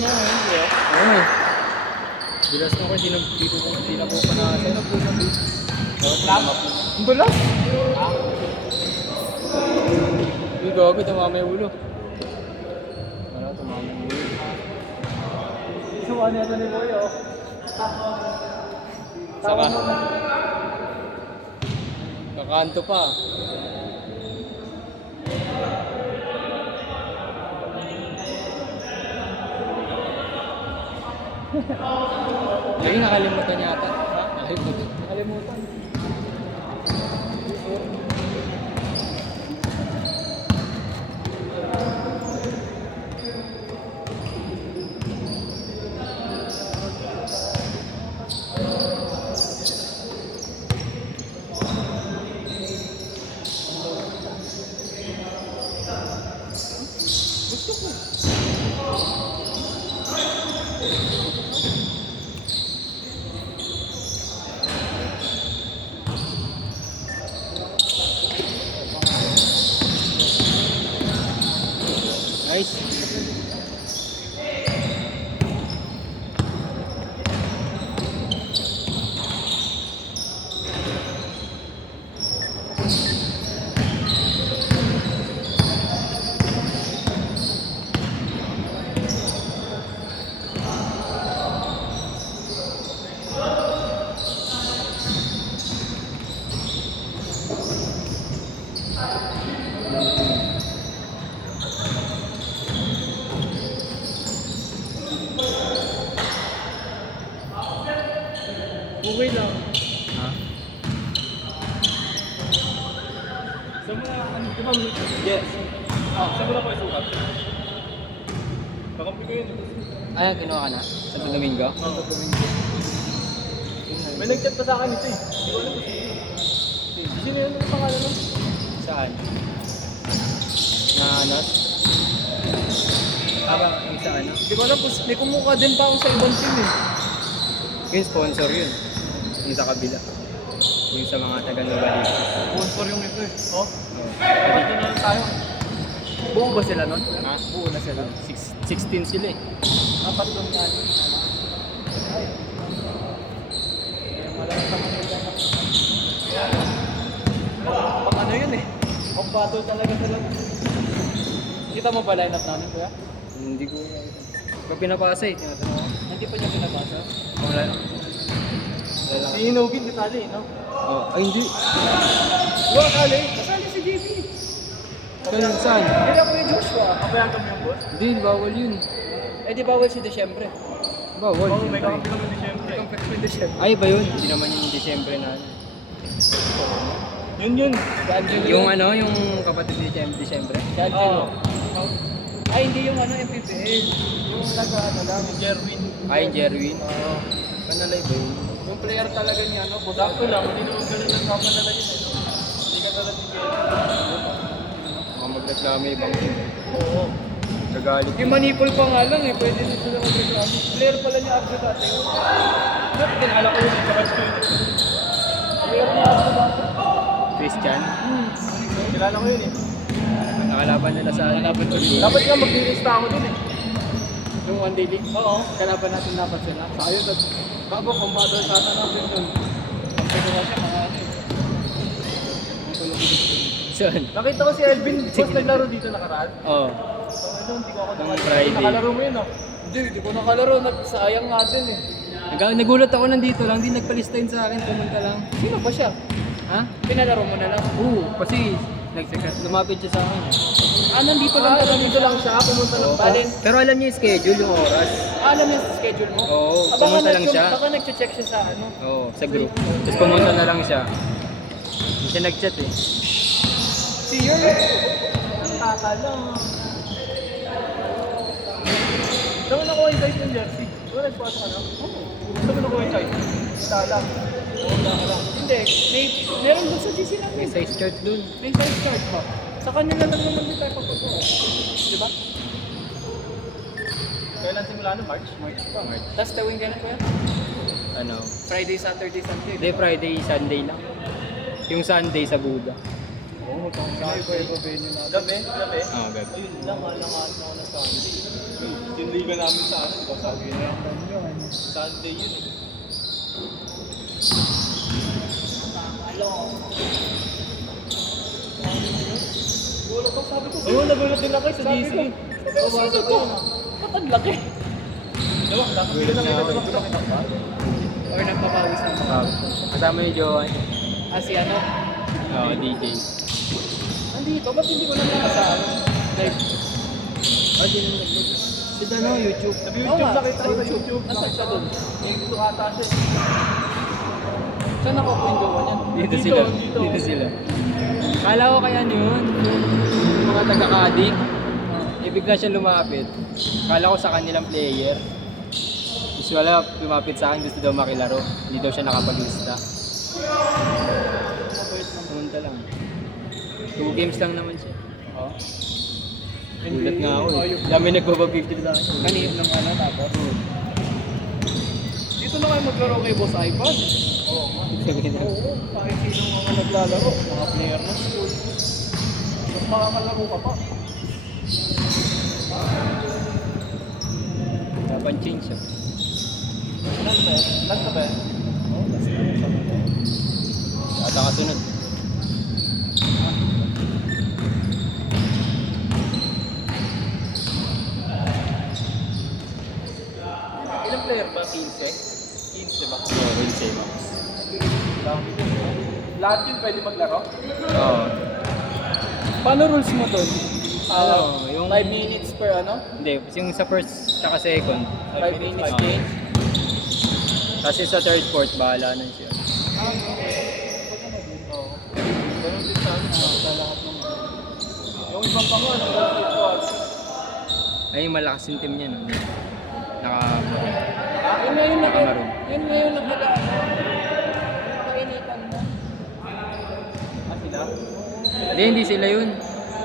na ngayon, kuya. Oo eh. Bilas na ako, hindi na po panasa. Ang bulas. Hindi gabi, tumama yung ulo. Wala, tumama yung ulo. So, ano ito ni Boy, oh. Saka, kakanto pa. Lagi nakalimutan yata. Ha? Nakalimutan. Nice. Okay lang. Ha? Saan mo na, ano, di ba? Yes. Saan mo na po isukat? Kakampi ko yun. Ay, kinuha ka na? Santo Domingo? Santo Domingo. May nag-chat pa sa akin ito eh. Hindi ko alam kung sino. Sino yun? Ano pangalan nun? Saan? Na ano? Yung sa ano? Hindi ko alam kung may kumukha din pa ako sa ibang team eh. Yung sponsor yun. Yung sa kabila. Yung sa mga taga-Novaliches. Sponsor yung ito eh. Oh? Oh. Dito na lang tayo. Buo ba sila nun? Ha? Buo na sila. 16 sila eh. Apat doon nga. Ay. Malakas ako nila. Pag ano yun eh. Pag battle talaga sila. Kita mo ba line-up namin kuya? Hindi ko pag pinapasa eh. Tinatanong ko. Hindi pa niya pinabasa. Wala. Si Inogin kasali, no? Oh, ay hindi. Wala kasali. Kasali si JP. Saan? Saan? Kaya ko yung Joshua. Kapayagan mo yung boss? Hindi, bawal yun. Eh di bawal si Desyembre. Bawal. Oo, may siyempre. kakampi naman Desyembre. May kakampi naman Desyembre. Ay ba yun? Hindi naman yung Disyembre na ano. Yun. Si Angelo. Yung ano, yung kapatid ni Disyembre? Si Angelo. Ay, hindi yung ano, MPBL. Yung nag-ano lang, Jerwin. Ay, Jerwin. Oo. Panalay ba yun? Yung player talaga niya, ano, sakto lang, hindi naman ganun ang kapanala yun, eh. Hindi ka talaga ni Jerwin. Mga magreklamo yung ibang team. Oo. Gagalit. Yung Manipol pa nga lang, eh, pwede din sila mag-reklamo. Player pala niya Abdo dati. Tinala ko yun, kakas ko yun. Player niya Abdo dati. Christian. Kilala ko yun, eh. Nakalaban nila sa Kalaban ko din. Dapat nga mag-lista ako din, eh. Yung one day league? Oo. Kalaban natin dapat sila. Ayun, bago commander sana natin dun. Ang pagkawa siya, mga ano, eh. Saan? Nakita ko si Elvin, boss naglaro dito nakaraan. Oo. So, ano, hindi ko ako Nung nakalaro. Friday. Nakalaro mo yun, oh. Hindi ko nakalaro. Nagsayang nga din, eh. Nagulat ako nandito lang, di nagpalista yun sa akin, pumunta lang. Sino ba siya? Ha? Pinalaro mo na lang. Oo, kasi lumapit siya sa akin. Nandito lang talaga. Nandito lang siya. Pumunta lang. Oo. Balin. Pero alam niya yung schedule, yung oras. Alam niya sa schedule mo? Oo, Baka pumunta lang siya. Baka nag-check siya sa ano. Oo, sa group. Tapos pumunta na lang siya. Hindi siya nag-chat eh. Si Yuri. Ang kakala. Saan mo nakuha yung size ng jersey? Diba nagpasok ka na? Oo. Saan mo nakuha yung size? Kala. Oo, kala. Hindi. Meron doon sa GC namin. May size chart dun. May size card pa. Sa kanya na lang naman din tayo pagpapagawa. Di ba? Kailan simula na? March? March pa. March. Tapos tawin ka na kuya? Ano? Friday, Saturday, Sunday. Hindi, Friday, Sunday lang. Yung Sunday sa Buda. Oo, Sunday. Gabi? Gabi? Oo, gabi. Ayun lang, malangat na ako na Sunday. Tinligan namin sa ano, di ba? Sabi na Sunday yun eh. Gulat ako, sabi ko. Oo, nagulat din ako sa GC. Sino to? Ba't ang laki? Diba, dapat Gulat lang na ito ako eh. nakita. Or nagpapawis na. Kasama yung jowa niya. Si ano? Oo, DJ. Nandito, ba't hindi ko lang nakasaan? Live. Oh, di naman nag-live. Dito ano, YouTube. Sabi Oo YouTube, nga, nakita ko sa sa YouTube. YouTube. Nasaan siya doon? Dito ata siya. Saan ako po yung jowa niya? Dito sila. Dito sila. Kala ko kaya yun. Yung mga taga-kadik. Eh, bigla siya lumapit. Kala ko sa kanilang player. Tapos wala, lumapit sa akin. Gusto daw makilaro. Hindi daw siya nakapaglista. Pumunta lang. 2 games lang naman siya. Oh. Gulat nga ako eh. Dami nagbabag-picture sa akin. Kanina ng ano tapos. Dito na kayo maglaro kay Boss iPad. Oo. Oo, kahit sino mga naglalaro. Mga player ng school. Mas makakalaro ka pa. Dapat change siya. Last na ba? Last na ba? Oo, last na. Ata kasunod. Ilang player ba? 15? 15 ba? Oo, rin same. Dami din. Lahat yun pwede maglaro? Oo. Paano rules mo doon? Ano, yung- 5 minutes per ano? Hindi, yung sa first tsaka second. 5 minutes Oo. change? Kasi sa third, fourth, bahala na siya. Oo. Ganun din sa amin. Sa lahat ng... Yung ibang pa ko, football. Ay, yung malakas yung team niya, no? Naka... Yun nga yung Nakamaroon. Yun nga yung nakainitan mo. Ah, sila? Hindi sila yun.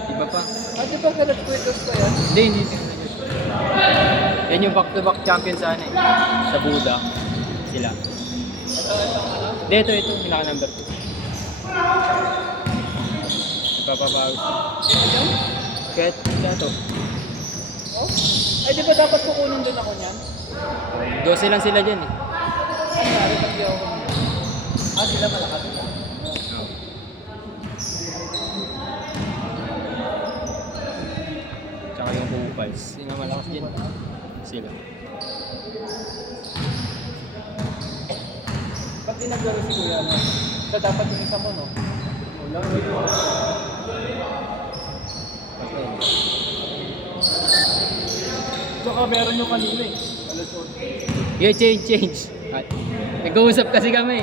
Iba pa. Ah, di ba ka-nag-quitters pa yan? Hindi sila yun. Yan yung back-to-back champion sa ano eh. Sa Buda. Sila. Hindi, ito. Pinaka-number 2. Nagpapapawis. Kahit siya to. Oh? Ay, di ba dapat kukunin din ako niyan? 12 lang sila dyan eh. Ano nangyari pag di ako kunin? Ah, sila malakas. Tsaka yung Kupals. Yung mga malakas dyan. Sila. Ba't di naglaro si Kuya, no? So, dapat yung isa mo, no? Wala, hindi ko. Okay. Tsaka meron yung kanina eh. Alas 8. Yeah, change. At, nag-uusap kasi kami.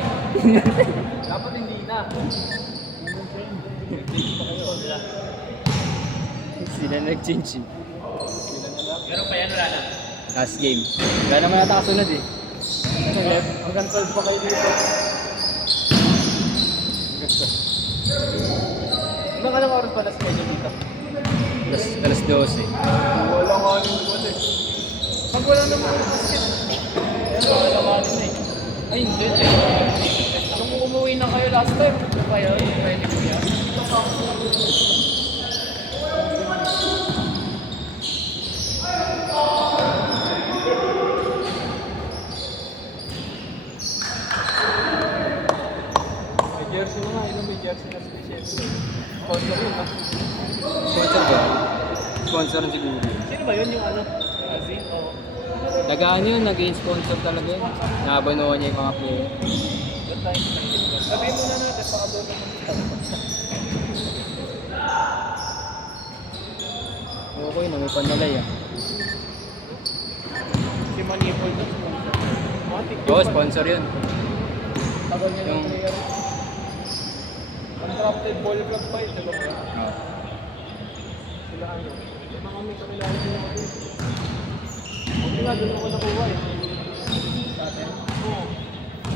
Dapat hindi na. Sila nag-change eh. Sila na lang. Pero pa yan wala na. Last game. Wala naman nata kasunod eh. Hanggang 12 pa kayo dito. Ilang oras pa na schedule dito? Alas 12. Wala nga yung buwan eh. Pag wala naman yung basket. Wala naman yun eh. Ay hindi eh. Nung umuwi na kayo last time, ano pa yun? Pwede ko yan. May jersey mo nga, ito may jersey na special. Sponsor yun ah. Sponsor ba? Sponsor rin siguro. Sino ba yun yung ano? Azin o? Nag-ano yun, nag-sponsor talaga yun. Nabanuhan niya yung mga player. Doon tayo. Sabihin muna natin, baka doon naman Okay na, may panalay ah. si Manipol na sponsor. Matik Oo, sponsor yun. Tagal niya yung Yung- player. Undrafted ball club pa yun, diba? Oo. Sila ano? Yung mga may kakilala din ako dito. Buti nga, doon ako nakuha eh. Sa atin? Oo.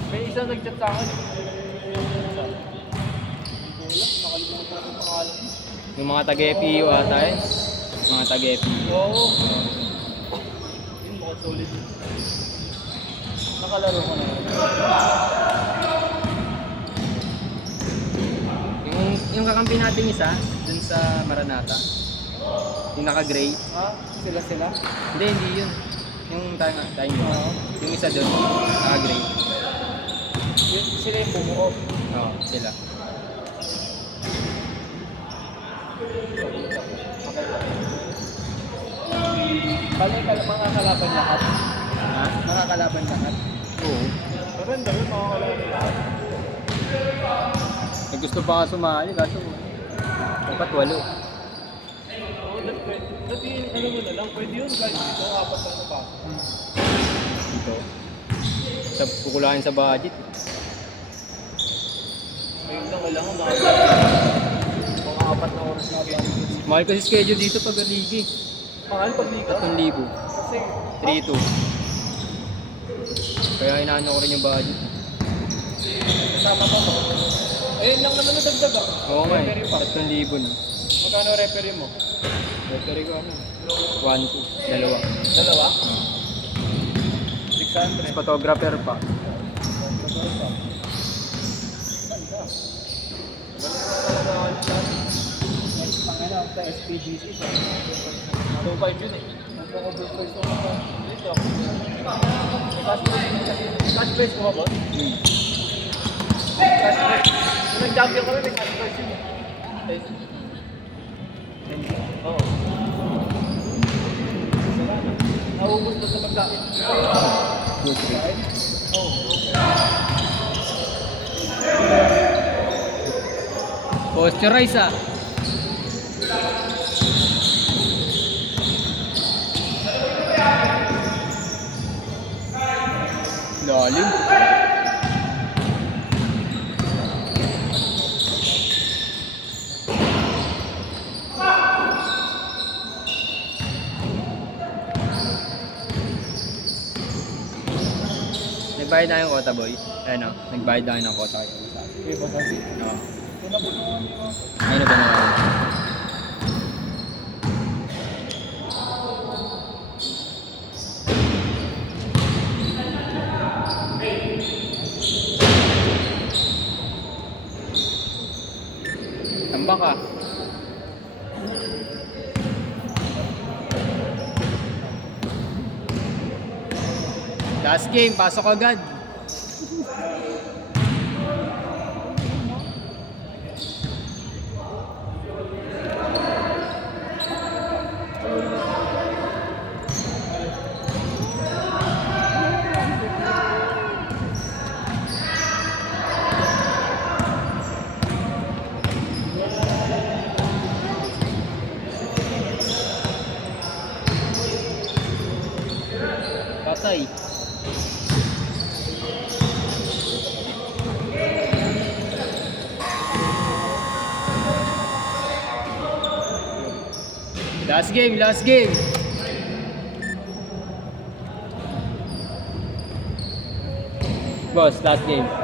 May isang nag-chat sa akin. Hindi ko lang, nakalimutan ko yung pangalan. Yung mga taga-FEU ata yun. Mga taga-FEU. Oo. Yun, mukhang solid yun. Nakalaro ko na. Yung kakampi nating isa, dun sa Maranata. Yung naka-gray. Ah, sila. Hindi yun. Yung tayo nyo. Oo. Yung isa doon, naka-gray. Sila yung bumuo. Oo, sila. Paano yung mga kalaban lahat? Ha? Mga kalaban lahat? Oo. Maganda yun, makakalaban lahat. Gusto pa nga sumali, kaso dapat 8. Oo, dati yun, ano mo na lang, pwede yun kahit dito, 4 lang na pa. Dito. Sa kukulain sa budget. Ngayon lang kailangan mga 4 na oras na yan. Mahal kasi schedule dito pag ligi. Mahal pag liga. 3,000. Kasi, 3,2. Kaya inaano ko rin yung budget. kasama mo ba? Ayun lang naman nadagdag ah. Oo nga eh, Referee pa. 3,000 na. Magkano referee mo? Referee ko ano? 1, 2, dalawa. Dalawa? Tapos 600. photographer pa. Pangano, sa SPGC. 2.5 yun eh. Nagpo-overprice ako. Dito. Cash prize ko ba ba? Hmm. Cash prize. Nung nag-champion kami, may cash prize yun eh. Oo. Naubos mo sa pagkain. Good trip. Oo. Posterize ah. Lalim. Nagbayad na yung quota boy. Ano, nagbayad na ng quota kayo. Okay, pasasi. Oo. Ito na po naman yung... Ano ba naman? Tamba ka. Last game, pasok agad. Patay. Last game, last game. Boss, last game.